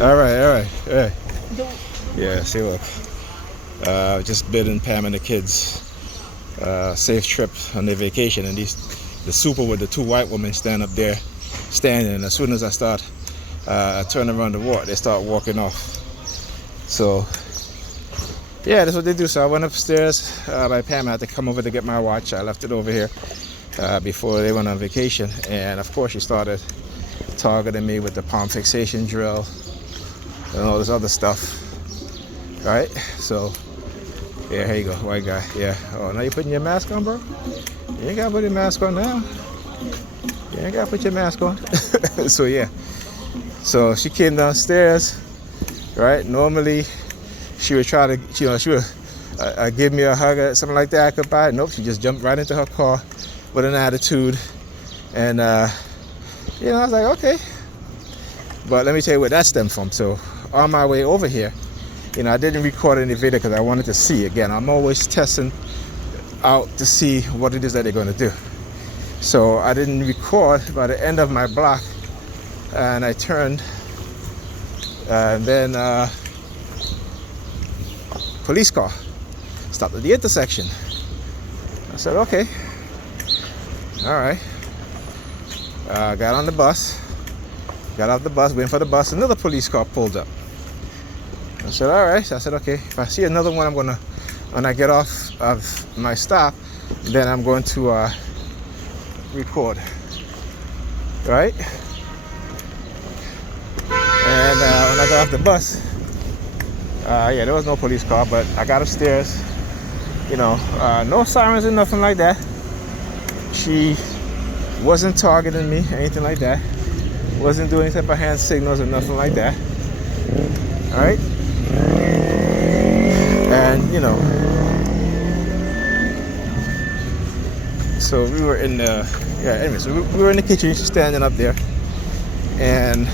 All right. Yeah, see, look. Just bidding Pam and the kids safe trip on their vacation, and the super with the two white women stand up there, standing. And as soon as I start turning around to walk, they start walking off. So yeah, that's what they do. So I went upstairs by Pam. I had to come over to get my watch. I left it over here before they went on vacation, and of course she started targeting me with the palm fixation drill and all this other stuff. Right? So yeah, here you go, white guy. Yeah. Oh, now you putting your mask on, bro? You ain't gotta put your mask on now. You ain't gotta put your mask on. So yeah. So she came downstairs, right? Normally she would try to, she would give me a hug or something like that. I could buy. Nope, she just jumped right into her car with an attitude. And I was like, okay. But let me tell you where that stemmed from. So on my way over here, I didn't record any video because I wanted to see. Again, I'm always testing out to see what it is that they're going to do. So I didn't record by the end of my block, and I turned, and then police car stopped at the intersection. I said, okay, all right. Got on the bus, got off the bus, waiting for the bus. Another police car pulled up. I said, all right. I said, okay, if I see another one, when I get off of my stop, then I'm going to record, right? And when I got off the bus, yeah, there was no police car, but I got upstairs, no sirens or nothing like that. She wasn't targeting me, anything like that. Wasn't doing any type of hand signals or nothing like that. All right? And so we were in the so we were in the kitchen. She's standing up there, and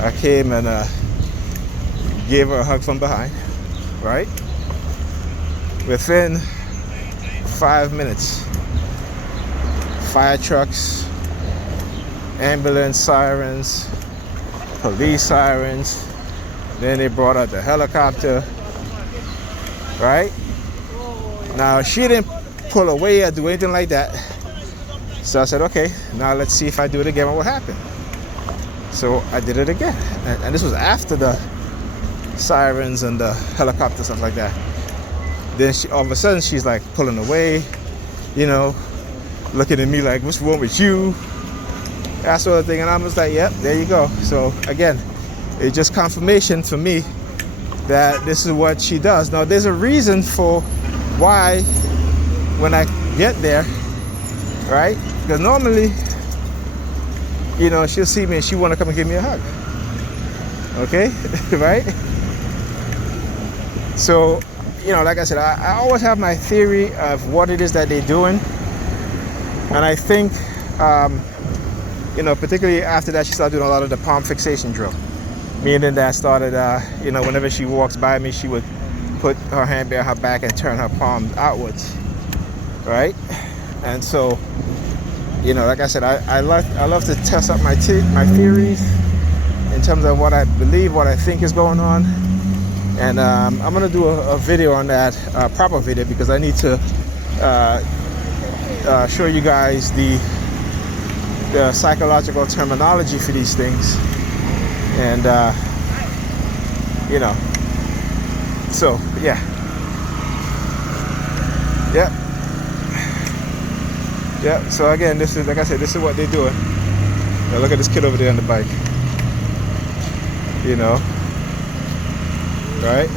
I came and gave her a hug from behind. Right? Within 5 minutes, fire trucks, ambulance sirens, police sirens. Then they brought out the helicopter. Right? Now she didn't pull away or do anything like that. So I said, okay, now let's see if I do it again, what will happen? So I did it again. And this was after the sirens and the helicopter, stuff like that. Then all of a sudden she's like pulling away, looking at me like, what's wrong with you? That sort of thing. And I'm just like, yep, there you go. So again, it's just confirmation for me that this is what she does. Now there's a reason for why when I get there, right? Because normally, she'll see me and she want to come and give me a hug. Okay, right? So, like I said, I always have my theory of what it is that they're doing. And I think, particularly after that, she started doing a lot of the palm fixation drill. Meaning that started, whenever she walks by me, she would put her hand behind her back and turn her palm outwards, right? And so, like I said, I love to test out my theories in terms of what I believe, what I think is going on. And I'm gonna do a video on that, proper video, because I need to show you guys the psychological terminology for these things. And so yeah, so again, this is, like I said, this is what they're doing. Now look at this kid over there on the bike, right?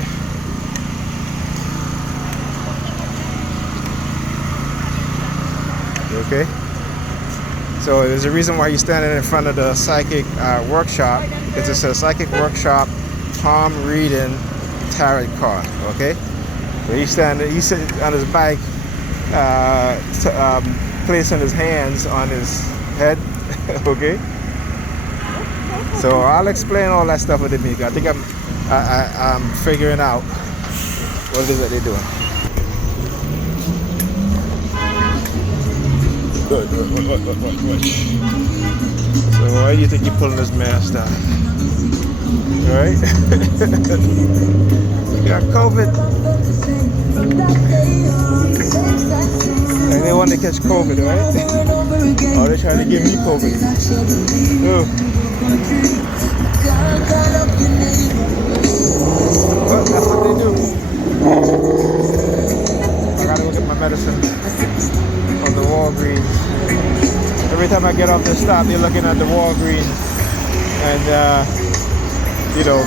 Okay, so there's a reason why you're standing in front of the psychic workshop, because it's a psychic workshop palm reading tarot card. Okay, so he's sitting on his bike, placing his hands on his head. Okay, so I'll explain all that stuff with the meeting. I think I'm figuring out what it is that they're doing. Good. So why do you think you're pulling this mask down? right? You got COVID. And they want to catch COVID, right? Oh, they're trying to give me COVID. Ooh. Well, that's what they do. I gotta go get my medicine from the Walgreens. Every time I get off the stop, they're looking at the Walgreens and, you know,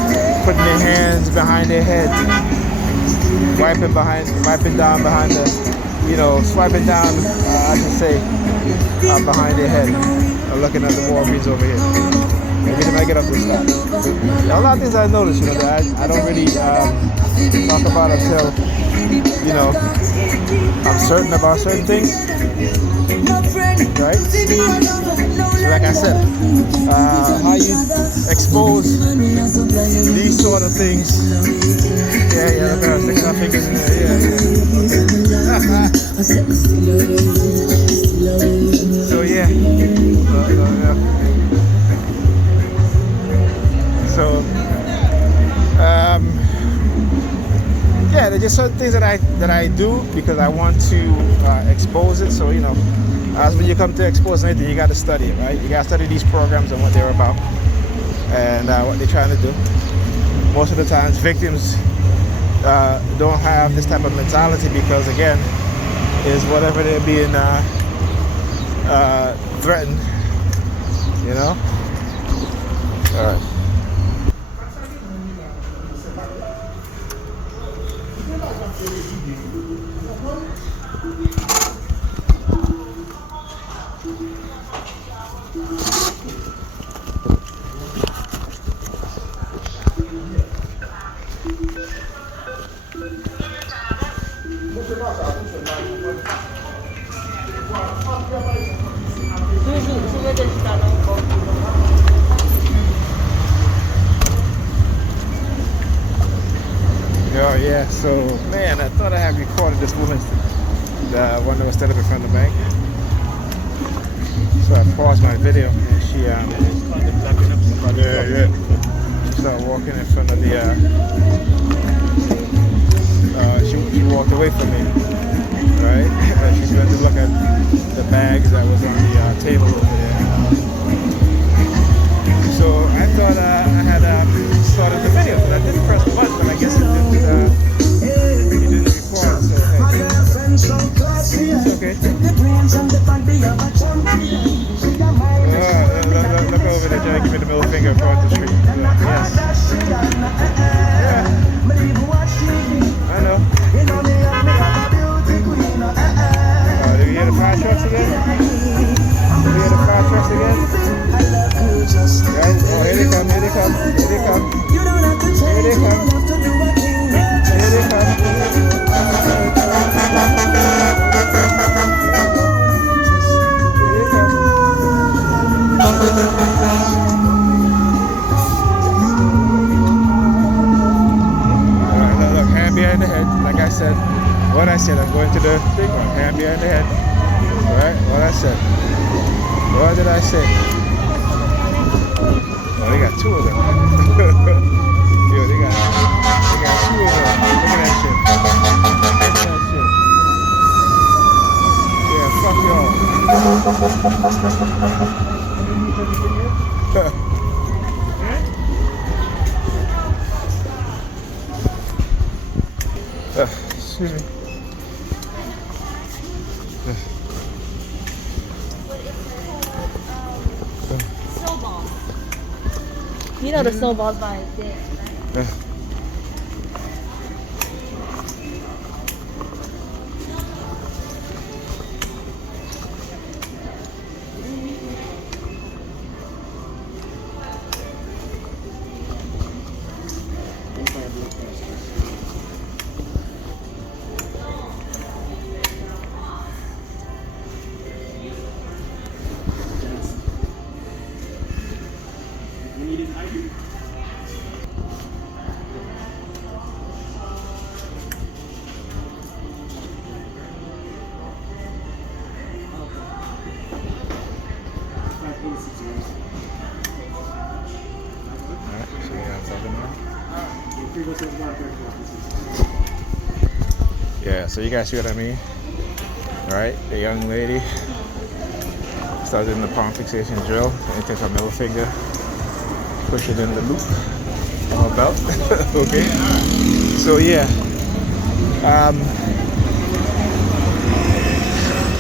putting their hands behind their head, wiping down behind the, you know, swiping down, I should say, behind their head. I'm looking at the Walgreens over here. Every time I get off the stop. There are a lot of things I noticed, you know, that I don't really talk about until, you know, I'm certain about certain things. Right? So like I said, how you expose these sort of things. Yeah, look at us sticking our fingers in there. Yeah. So yeah. So yeah, there's just certain things that I do because I want to expose it. So, you know, as when you come to expose anything, you got to study it, right? You got to study these programs and what they're about and what they're trying to do. Most of the times, victims don't have this type of mentality because, again, is whatever they're being threatened, you know? All right. Oh yeah, so man, I thought I had recorded this woman, the one that was standing in front of the bank. So I paused my video and she started walking in front of the she walked away from me, right? And she went to look at the bags that was on the table over there. So I thought I had started the video, but I didn't press the button, but I guess it didn't record, so hey. It's okay. Look over there, trying to give me the middle finger across the street. Yes. Yeah. I know. Do we hear the fire trucks again? Do we hear the fire trucks again? Right? Oh, here they come, here they come, here they come. Here they come. Here they come. Alright, look, hand behind the head. Like I said, what I said, I'm going to the thing, hand behind the head. Alright, what I said. What did I say? Oh, they got two of them. Yo, they got two of them. Look at that shit. Look at that shit. Yeah, fuck y'all. Excuse me. Snowballs. You know the snowballs by there, right? Yeah, so you guys see what I mean? Right? The young lady started in the palm fixation drill and take her middle finger, push it in the loop on her belt. Okay? So yeah.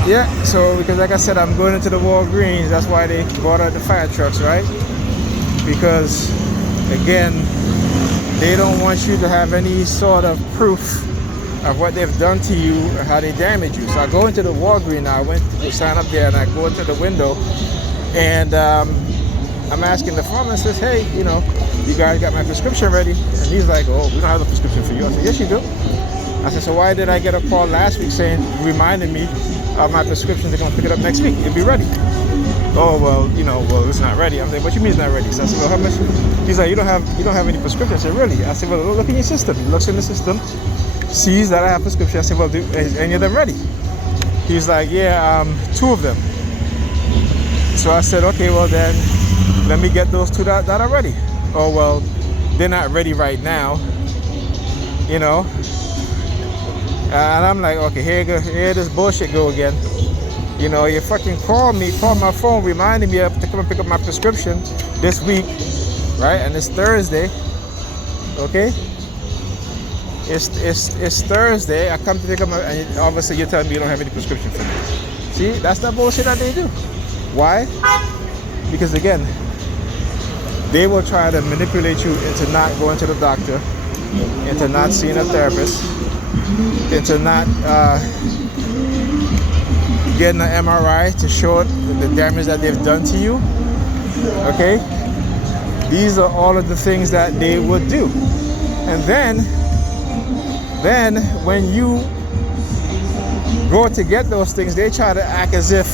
Yeah, so because like I said, I'm going into the Walgreens. That's why they brought out the fire trucks, right? Because again, they don't want you to have any sort of proof of what they've done to you or how they damage you. So I go into the Walgreens now. I went to sign up there and I go into the window and I'm asking the pharmacist, says, hey, you know, you guys got my prescription ready? And he's like, oh, we don't have the prescription for you. I said, yes, you do. I said, so why did I get a call last week saying, reminding me of my prescription, they're going to pick it up next week. It'll be ready. Oh, well, you know, well, it's not ready. I'm like, what you mean it's not ready? So I said, well, how much? He's like, you don't have any prescription. I said, really? I said, well, look in your system. He looks in the system, sees that I have prescription. I said, well, is any of them ready? He's like, yeah, 2 of them. So I said, okay, well then, let me get those 2 that are ready. Oh, well, they're not ready right now, you know. And I'm like, okay, here this bullshit go again. You know, you fucking call my phone, reminding me to come and pick up my prescription this week, right? And it's Thursday, okay? It's Thursday. I come to pick up my, and obviously you're telling me you don't have any prescription for me. See, that's the bullshit that they do. Why? Because again, they will try to manipulate you into not going to the doctor, into not seeing a therapist, into not getting an MRI to show the damage that they've done to you. Okay? These are all of the things that they would do. And then when you go to get those things, they try to act as if,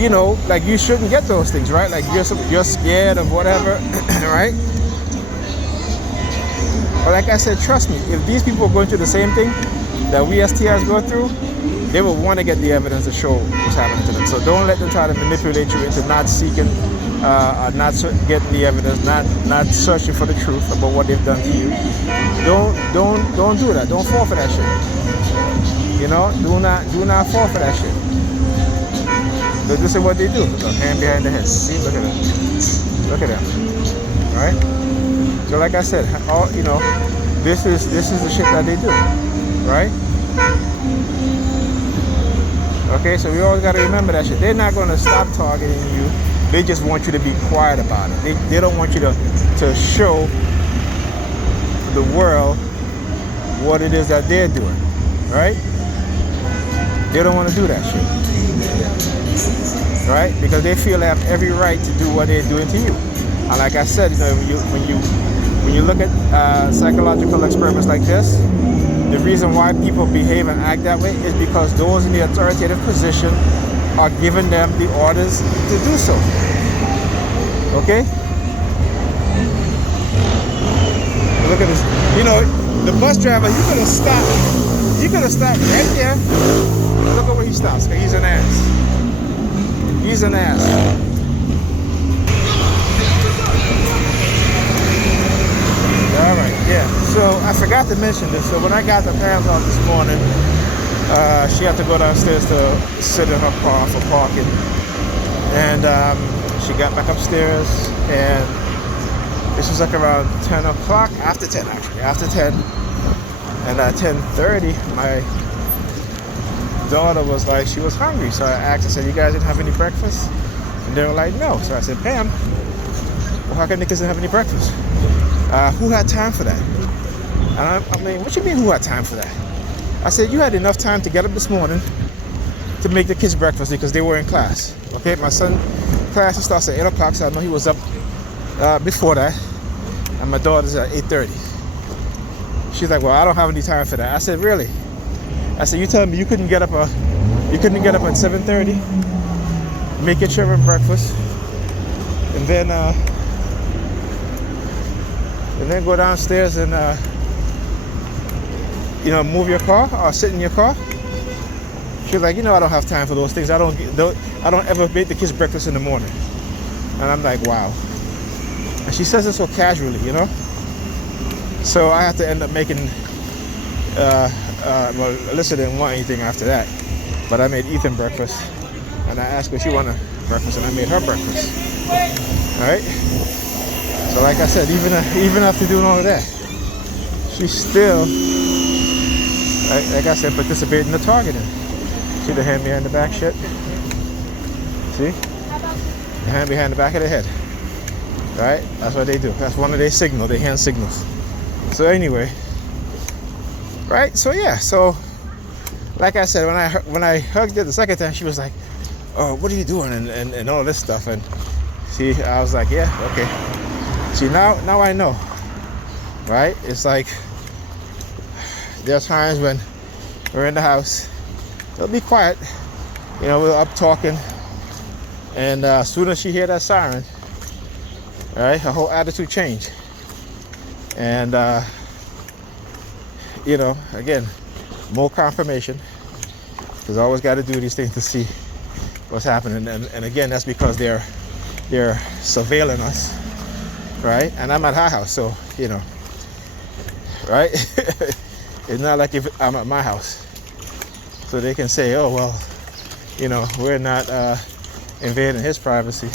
you know, like you shouldn't get those things, right? Like you're scared of whatever, right? But like I said, trust me, if these people are going through the same thing that we STIs go through, they will want to get the evidence to show what's happening to them. So don't let them try to manipulate you into not seeking, not getting the evidence, not searching for the truth about what they've done to you. Don't do that. Don't fall for that shit. You know, do not fall for that shit. But this is what they do. Look, hand behind the head. See, look at them. Look at them. All right. So like I said, you know, this is the shit that they do, right? Okay, so we always got to remember that shit. They're not going to stop targeting you. They just want you to be quiet about it. They don't want you to show the world what it is that they're doing, right? They don't want to do that shit, right? Because they feel they have every right to do what they're doing to you. And like I said, you know, when you look at psychological experiments like this, the reason why people behave and act that way is because those in the authoritative position are giving them the orders to do so. Okay? Look at this. You know, the bus driver, you could have stopped. You could have stopped right there. Look at where he stops. He's an ass. He's an ass. All right, yeah. So I forgot to mention this. So when I got the Pam's off this morning, she had to go downstairs to sit in her car for parking, and she got back upstairs, and this was like around 10 o'clock, after 10 actually, after 10, and at 10:30, my daughter was like, she was hungry, so I asked, I said, you guys didn't have any breakfast? And they were like, no. So I said, Pam, well, how come the kids didn't have any breakfast? Who had time for that? And I mean, what you mean who had time for that? I said, you had enough time to get up this morning to make the kids breakfast because they were in class. Okay, my son class starts at 8 o'clock, so I know he was up before that. And my daughter's at 8:30. She's like, well, I don't have any time for that. I said, really? I said, you telling me you couldn't get up at 7:30, make your children breakfast, and then go downstairs and you know, move your car or sit in your car? She was like, you know, I don't have time for those things. I don't ever make the kids breakfast in the morning. And I'm like, wow. And she says it so casually, you know. So I had to end up making, well, Alyssa didn't want anything after that, but I made Ethan breakfast, and I asked her if she wanted breakfast, and I made her breakfast. All right. So like I said, even after doing all of that, she still, like I said, participated in the targeting. See the hand behind the back shit? See? The hand behind the back of the head. Right? That's what they do. That's one of their signals, their hand signals. So anyway, right? So yeah, so like I said, when I hugged her the second time, she was like, "Oh, what are you doing?" and all this stuff. And see, I was like, "Yeah, okay." See, now I know, right? It's like there are times when we're in the house, it'll be quiet, you know, we're up talking, and as soon as she hear that siren, right, her whole attitude changed. And you know, again, more confirmation, because I always got to do these things to see what's happening. And again, that's because they're surveilling us, right? And I'm at her house, so you know, right? It's not like if I'm at my house, so they can say, "Oh well, you know, we're not invading his privacy,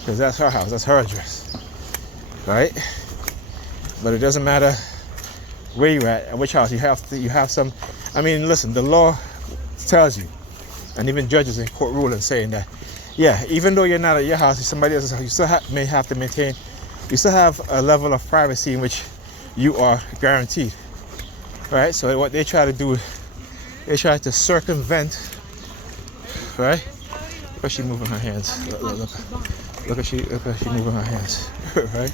because that's her house, that's her address," right? But it doesn't matter where you're at and which house. You have some. I mean, listen, the law tells you, and even judges in court rulings saying that, yeah, even though you're not at your house, somebody else's house, you still may have to maintain. You still have a level of privacy in which you are guaranteed, right? So what they try to do, they try to circumvent, right? Look at she moving her hands. Look at she moving her hands, right?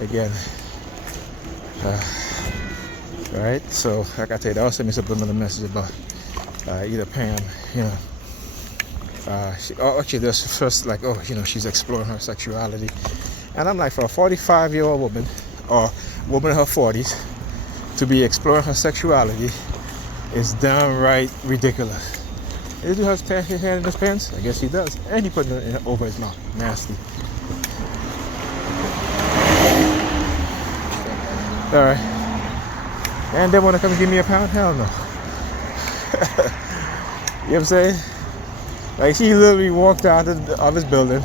Again. Right, so like I tell you, that was sending me subliminal message about either Pam, you know, actually there's first like, oh, you know, she's exploring her sexuality, and I'm like, for a 45-year-old woman or woman in her 40s to be exploring her sexuality is downright ridiculous. Did you have his hand in his pants? I guess he does, and he put it over his mouth. Nasty. All right. And they want to come and give me a pound? Hell no. You know what I'm saying? Like, he literally walked out of his building,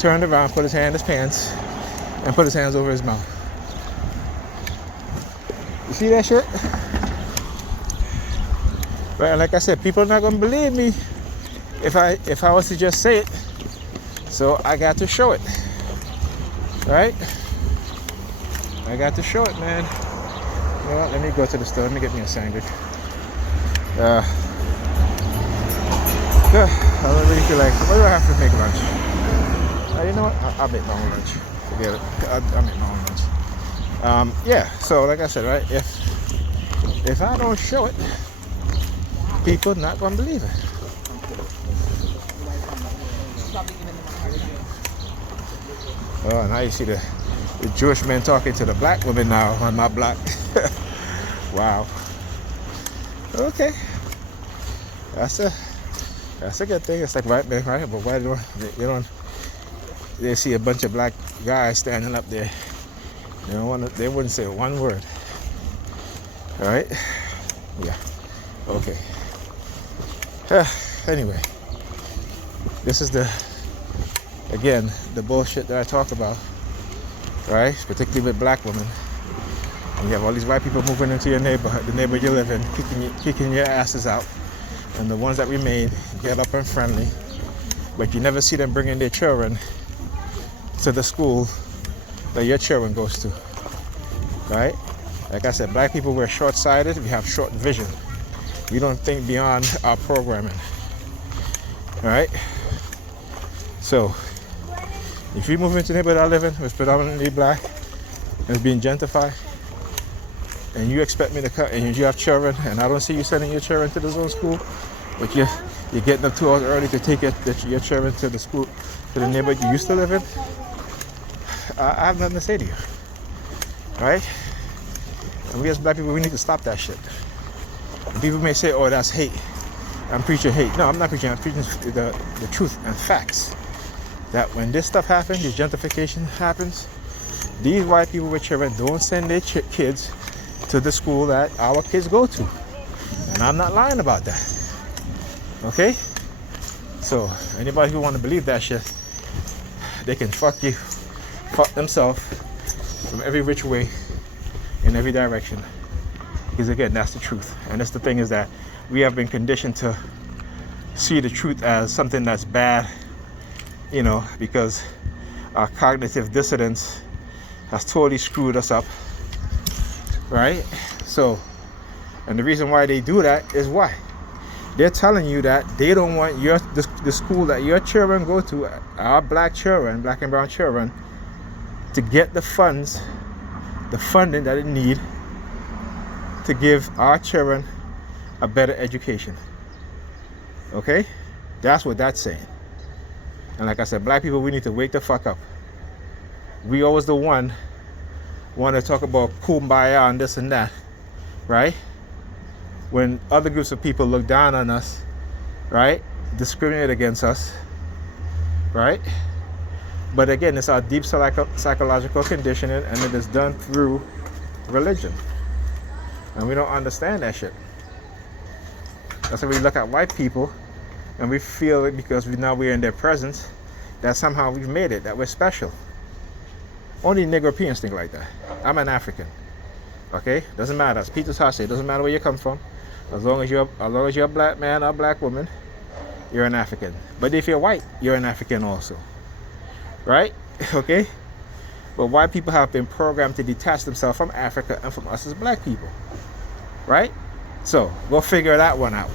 turned around, put his hand in his pants, and put his hands over his mouth. You see that shit? Right, and like I said, people are not gonna believe me if I was to just say it. So I got to show it. Right? I got to show it, man. You know what? Let me go to the store. Let me get me a sandwich. I don't really feel like. What do I have to make lunch? You know what? I'll make my own lunch. Forget it. I'll make my own lunch. Yeah. So, like I said, right? If I don't show it, people are not gonna believe it. Oh, now you see the Jewish men talking to the black women now on my block. Wow. Okay. That's a good thing. It's like white men, right? But why they see a bunch of black guys standing up there. They wouldn't say one word. All right? Yeah. Okay. Anyway, this is the bullshit that I talk about. Right? Particularly with black women. And you have all these white people moving into your neighborhood, the neighborhood you live in, kicking your asses out. And the ones that remain get up and friendly. But you never see them bringing their children to the school that your children goes to. Right? Like I said, black people, we're short-sighted. We have short vision. We don't think beyond our programming. Right? So, if you move into the neighborhood I live in, it's predominantly black, and it's being gentrified, and you expect me to come, and you have children, and I don't see you sending your children to the zone school, but you're getting up 2 hours early to take your children to the school, to the neighborhood you used to live in, I have nothing to say to you. Right? And we as black people, we need to stop that shit. And people may say, oh, that's hate. I'm preaching hate. No, I'm not preaching. I'm preaching the truth and facts. That when this stuff happens, this gentrification happens, These white people with children don't send their kids to the school that our kids go to. And I'm not lying about that. Okay? So anybody who want to believe that shit, they can fuck you, fuck themselves from every which way, in every direction. Because again, that's the truth. And that's the thing, is that we have been conditioned to see the truth as something that's bad, you know, because our cognitive dissonance has totally screwed us up, right? So, and the reason why they do that is why? They're telling you that they don't want the school that your children go to, our black children, black and brown children, to get the funding that it need to give our children a better education. Okay? That's what that's saying. And like I said, black people, we need to wake the fuck up. We always the one want to talk about kumbaya and this and that, right? When other groups of people look down on us, right? Discriminate against us, right? But again, it's our deep psychological conditioning, and it is done through religion. And we don't understand that shit. That's why we look at white people and we feel it, because we're in their presence, that somehow we've made it, that we're special. Only Negropeans think like that. I'm an African. Okay? Doesn't matter. As Peter Tosh said, doesn't matter where you come from. As long as you're a black man or a black woman, you're an African. But if you're white, you're an African also. Right? Okay? But white people have been programmed to detach themselves from Africa and from us as black people. Right? So, go figure that one out.